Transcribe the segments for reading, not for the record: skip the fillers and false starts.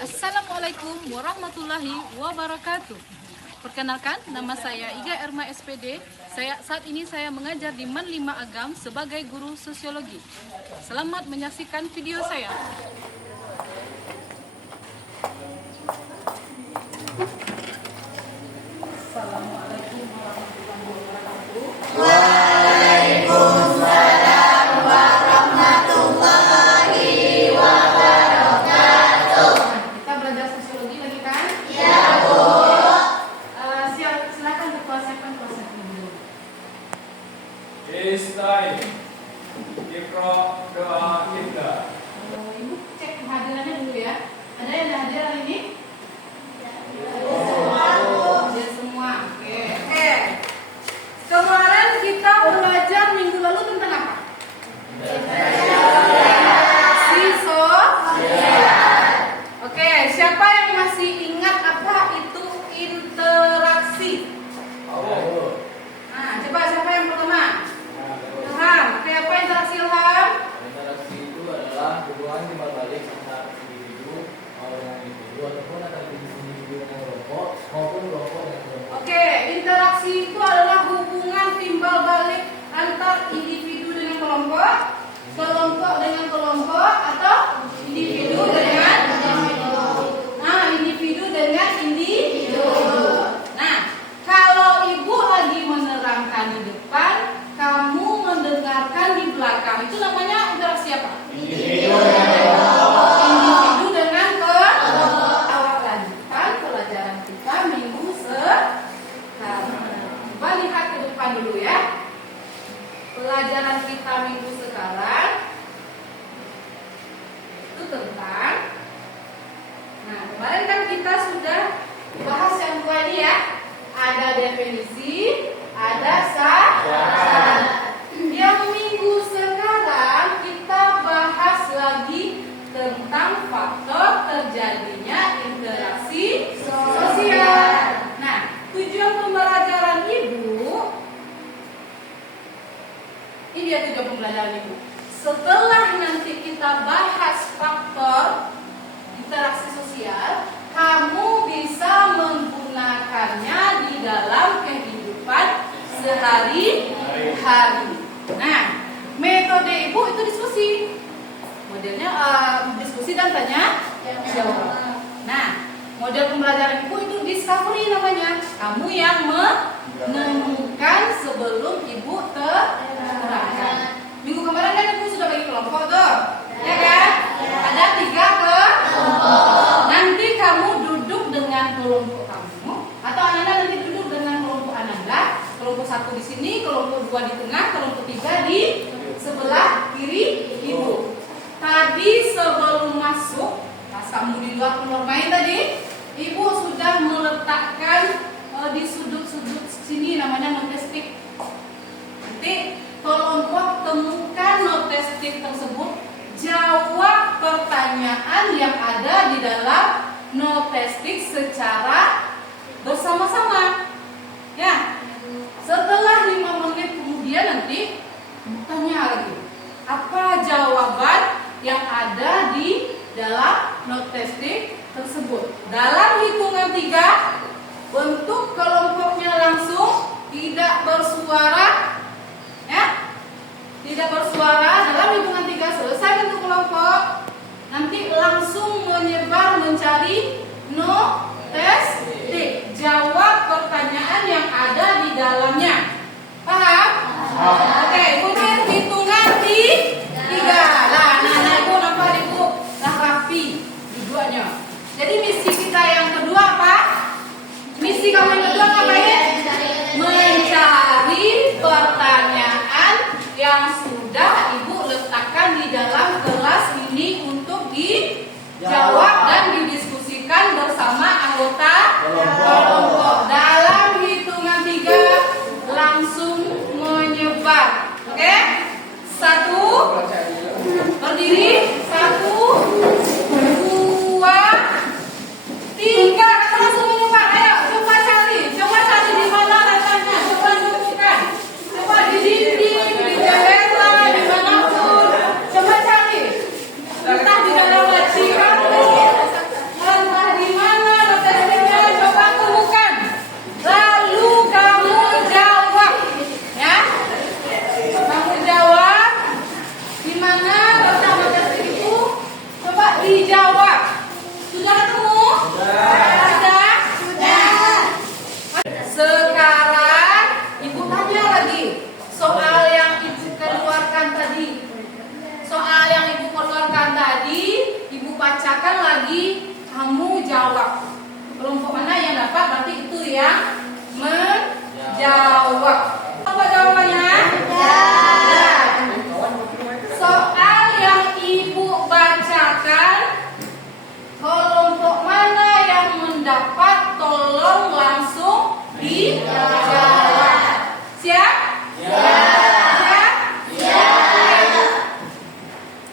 Assalamualaikum warahmatullahi wabarakatuh. Perkenalkan, nama saya Iga Erma SPD. Saat ini saya mengajar di MAN 5 Agam sebagai guru sosiologi. Selamat menyaksikan video saya. Assalamualaikum warahmatullahi wabarakatuh. Waalaikumsalam warahmatullahi wabarakatuh. Kita belajar sosiologi lagi kan? Ya, Bu. Silakan dikuasaikan konsepnya dulu. It's time. Iqra doa kita. Ibu cek kehadirannya dulu ya. Ada yang hadir hari ini? Ya semua. Oke. Kemarin kita belajar minggu lalu tentang apa? Oke, siapa yang masih ingat apa itu interaksi? Nah, coba siapa yang pertama? Ilham. Oke, apa interaksi Ilham? Interaksi itu adalah hubungan timbal balik antar individu dengan individu ataupun antar individu dengan kelompok maupun kelompok dengan kelompok. Oke, interaksi itu adalah hubungan timbal balik antar individu dengan kelompok, kelompok dengan kelompok, atau individu dengan individu. Nah, individu dengan individu. Nah, kalau ibu lagi menerangkan di depan, kamu mendengarkan di belakang, itu namanya interaksi apa? Individu dengan kelompok. Awal lanjutkan pelajaran kita minggu sekarang. Coba lihat ke depan dulu ya. Pelajaran kita minggu sekarang itu tentang, nah kemarin kan kita sudah bahas yang dua ini ya. Ada definisi, ada syarat. Yang minggu sekarang kita bahas lagi tentang faktor terjadinya interaksi sosial. Nah, tujuan pembelajaran ibu, ini dia tujuan pembelajaran ibu. Setelah nanti kita bahas faktor interaksi sosial, kamu bisa menggunakannya di dalam kehidupan sehari-hari. Nah, metode ibu itu diskusi. Modelnya diskusi dan tanya jawab. Nah, model pembelajaran ibu itu discovery namanya. Kamu yang menemukan sebelum ibu terangkan. Minggu kemarin kan ibu sudah bagi kelompok tuh, ya kan? Ada 3 kelompok. Nanti kamu duduk dengan kelompok kamu, atau anak-anak nanti duduk dengan kelompok anak-anak. Kelompok 1 di sini, kelompok 2 di tengah, kelompok 3 di sebelah kiri ibu. Tadi sebelum masuk, pas kamu di luar keluar main tadi, ibu sudah meletakkan di sudut-sudut sini namanya note stick. Nanti kelompok temukan note stick tersebut, jawab pertanyaan yang ada di dalam note stick secara bersama-sama. Ya. Setelah 5 menit kemudian nanti tanya lagi, apa jawaban yang ada di dalam note stick tersebut. Dalam hitungan 3, bentuk kelompoknya langsung tidak bersuara, ya, tidak bersuara. Dalam hitungan 3 selesai bentuk kelompok, nanti langsung menyebar mencari note stick, jawab pertanyaan yang ada di dalamnya. Paham? Oke, kemudian hitungan 3. Nah, ibu nampak ibu nah rapi duanya. Jadi misi kita yang kedua apa? Misi kamu yang kedua ngapain? Mencari pertanyaan yang sudah ibu letakkan di dalam kelas ini untuk dijawab dan didiskusikan bersama anggota kelompok. Dalam hitungan 3 langsung menyebar. Oke? 1, berdiri. 1, 2, 3. Kita langsung menyebar. Ayo, coba cari di mana letaknya. Coba temukan. Coba di dinding, di jendela, dimanapun. Coba cari. Entah di dalam laci kamu, Sudah? Sekarang ibu tanya lagi soal yang ibu keluarkan tadi. Soal yang ibu keluarkan tadi, ibu bacakan lagi, kamu jawab. Kelompok mana yang dapat, berarti itu yang menjawab. Apa jawabannya? Ya. Soal yang ibu bacakan, kelompok mana yang mendapat, tolong langsung dijawab. Siap? Siap?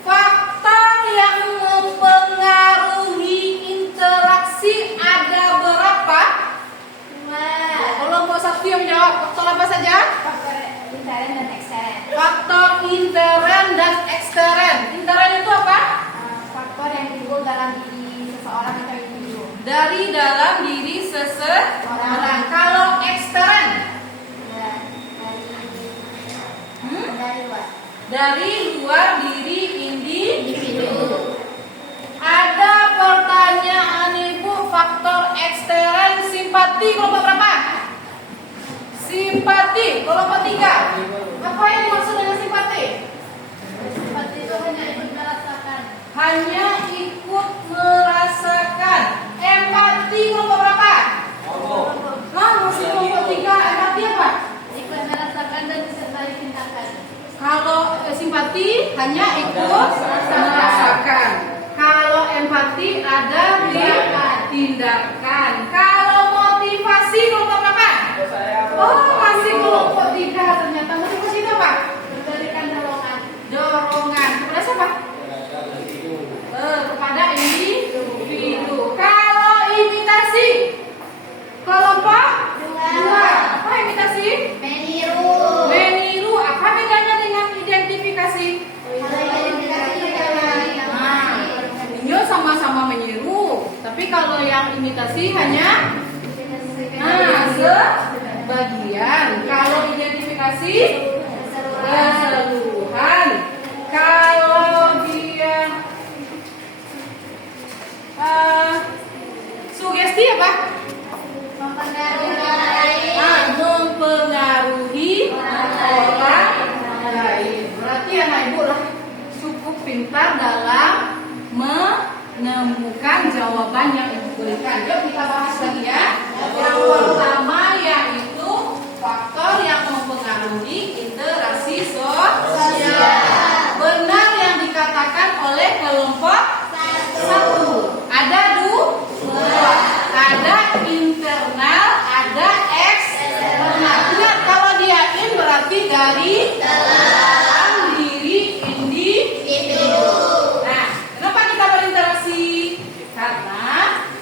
Faktor yang mempengaruhi interaksi ada berapa? Kelompok satu yang jawab, faktor apa saja? Faktor intern dan ekstern. Faktor intern dan ekstern. Intern itu apa? Faktor yang timbul dalam diri seseorang atau individu. Dari dalam diri seseorang. Kalau ekstern, Dari luar. dari luar diri individu. Individu. Ada pertanyaan ibu, faktor ekstern simpati kelompok berapa? Simpati kelompok 3. Apa yang dimaksud dengan simpati? Seperti itu hanya ikut merasakan. Hanya ikut merasakan. Empati kelompok berapa? Masih kelompok 3. Empati apa? Ikut merasakan dan disertai tindakan. Kalau simpati hanya ikut merasakan. Kalau empati ada di tindakan. Kalau motivasi kelompok berapa? Oh, masih kelompok 3 ternyata. Motivasi itu apa? Memberikan dorongan. Dorongan. Kepada siapa? Kepada individu. Kalau imitasi kelompok 2. Apa imitasi? Meniru. Meniru. Apa bedanya dengan identifikasi? Ini sama-sama meniru, tapi kalau yang imitasi hanya sebagian. Kalau identifikasi keseluruhan. Kalau dia sugesti apa? Mempengaruhi orang lain. Berarti anak ibu lah cukup pintar dalam menemukan jawaban yang ibu berikan. Yuk kita bahas lagi ya. Yang pertama yaitu faktor yang mempengaruhi interaksi sosial. Benar yang dikatakan oleh kelompok 1. Ada 2. Ada internal, ada eksternal. Ingat kalau dia in berarti dari dalam diri individu. Nah, kenapa kita berinteraksi? Karena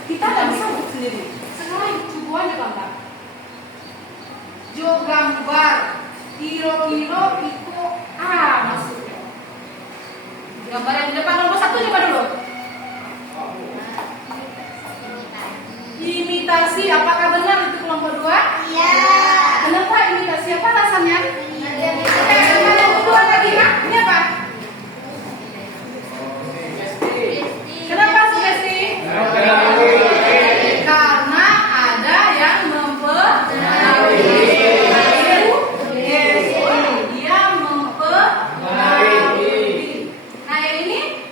kita tidak bisa buat sendiri. Sekarang coba aja gambar. Jo gambar kilo-kilo itu maksudnya. Gambar yang di depan nomor 1 coba dulu. Imitasi, apakah benar itu kelompok 2? Iya. Kenapa imitasi? Apa alasannya? Yang kedua lagi, ini apa? Kenapa sugesti? Karena ada yang mempengaruhi. Dia mempengaruhi. Nah yang ini?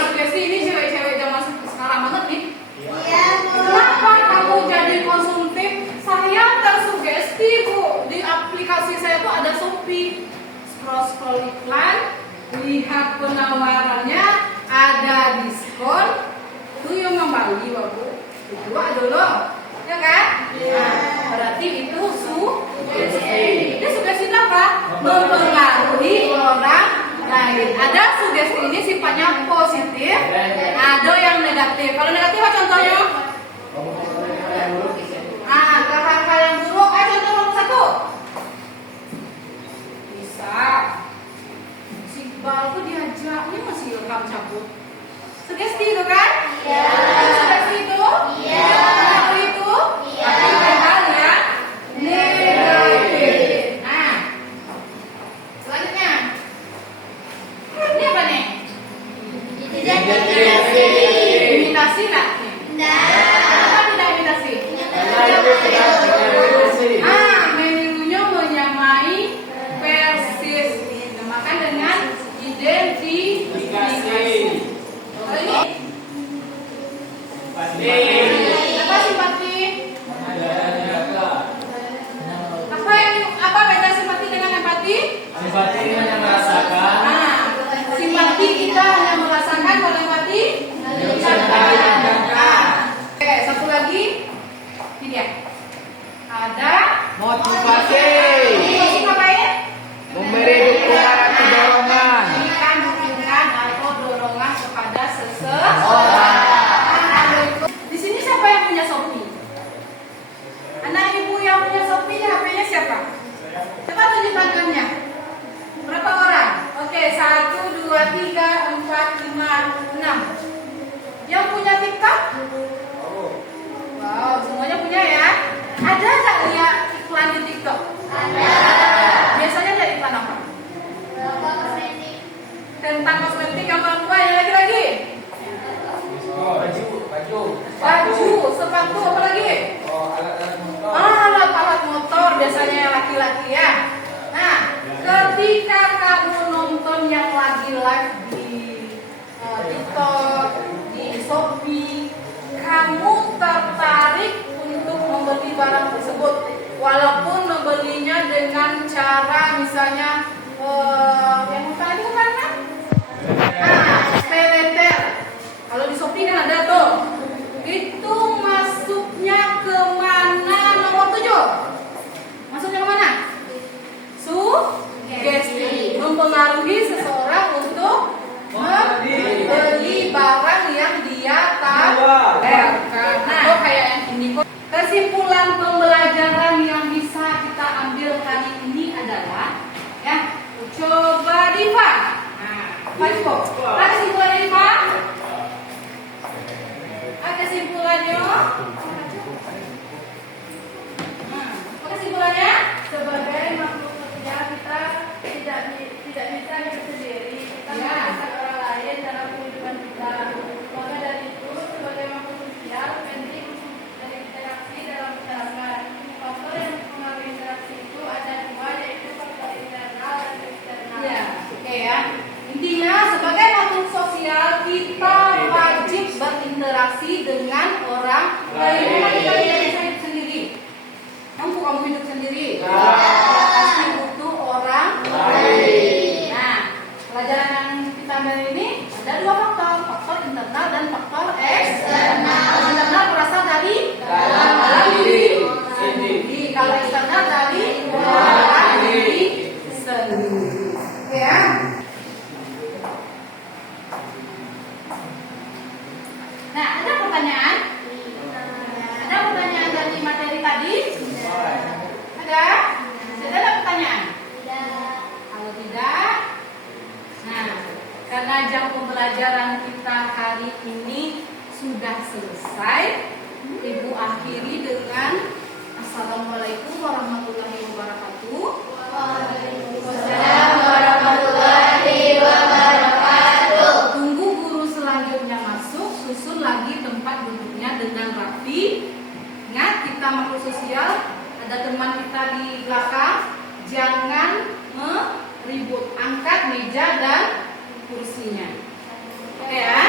Sugesti ini cewek-cewek zaman sekarang banget nih. Kenapa kamu jadi konsumtif? Saya tersugesti bu. Di aplikasi saya tuh ada Shopee. Scroll iklan, lihat penawarannya, ada diskon. Tuh yang membeli bu. Itu dulu, ya kan? Nah, berarti itu sugesti. Ini sugesti apa? Mempengaruhi orang lain. Ada sugesti ini sifatnya positif, ada yang negatif. Kalau negatif apa contohnya? Hal-hal yang buruk. Contoh nomor 1. Bisa. Si Iqbal tuh diajaknya masih rekam cabut. Sugesti itu kan? Iya. Sugesti itu? Iya. Kalau itu? Iya. Ada hal yang negatif. Nah, selanjutnya. Ini apa nih? Identifikasi. lagi. Ini dia. Ada Motivasi. motivasi ngapain? Memberi dukungan atau dorongan. Memberikan dukungan atau dorongan kepada seseorang. Di sini siapa yang punya Shopee? Anak ibu yang punya Shopee, HP-nya siapa? Coba tunjuk tangannya. Berapa orang? Oke, 1, 2, 3, 4, 5, 6. Yang punya TikTok? Wow, semuanya punya ya. Ada nggak lihat iklan di TikTok? Ada. Biasanya lihat iklan apa? Tentang kosmetik yang perempuan, yang laki-laki? Baju, sepatu, apa lagi? Alat-alat motor. Alat-alat motor biasanya yang laki-laki ya. Nah, ketika kamu nonton yang lagi live di TikTok, di Shopee, kamu tertarik untuk membeli barang tersebut, walaupun membelinya dengan cara misalnya yang tadi bukan kan? Peleter. Kalau di Shopee kan ada tuh. Itu masuknya ke mana nomor 7? Masuknya ke mana? Sugesti. Mempengaruhi seseorang untuk membeli barang yang dia tawarkan. Nah, kayak yang ini. Kesimpulan pembelajaran yang bisa kita ambil hari ini adalah, ya, coba Diva. Nah, Diva. Apa kesimpulannya Diva? Apa kesimpulannya? Apa kesimpulannya? Sebagai makhluk sosial kita tidak bisa hidup sendiri. Kita menggunakan orang lain dalam kehidupan kita. Maka dari itu sebagai makhluk sosial penting dari interaksi dalam masyarakat. Faktor yang mempengaruhi interaksi itu ada dua, yaitu faktor internal dan eksternal. Ya, oke ya. Intinya sebagai makhluk sosial kita wajib berinteraksi dengan orang lain. Memang kita tidak bisa hidup sendiri. Mampu kamu hidup sendiri? Pasti butuh orang lain. Nah, pelajaran yang kita ambil ini ada dua faktor, faktor internal dan faktor eksternal. Internal berasal dari dalam diri sendiri. Kalau eksternal dari luar diri sendiri. Oke ya. Nah, ada pertanyaan? Ada pertanyaan dari materi tadi? Ada? Sudah ada pertanyaan? Kalau tidak, nah, karena jam pembelajaran kita hari ini sudah selesai, Ibu akhiri dengan Assalamualaikum warahmatullahi wabarakatuh. Waalaikumsalam warahmatullahi wabarakatuh. Tunggu guru selanjutnya masuk, susun lagi tempat duduknya dengan rapi. Ingat, kita makhluk sosial, ada teman kita di belakang, jangan meribut, angkat meja dan kursinya. Oke ya.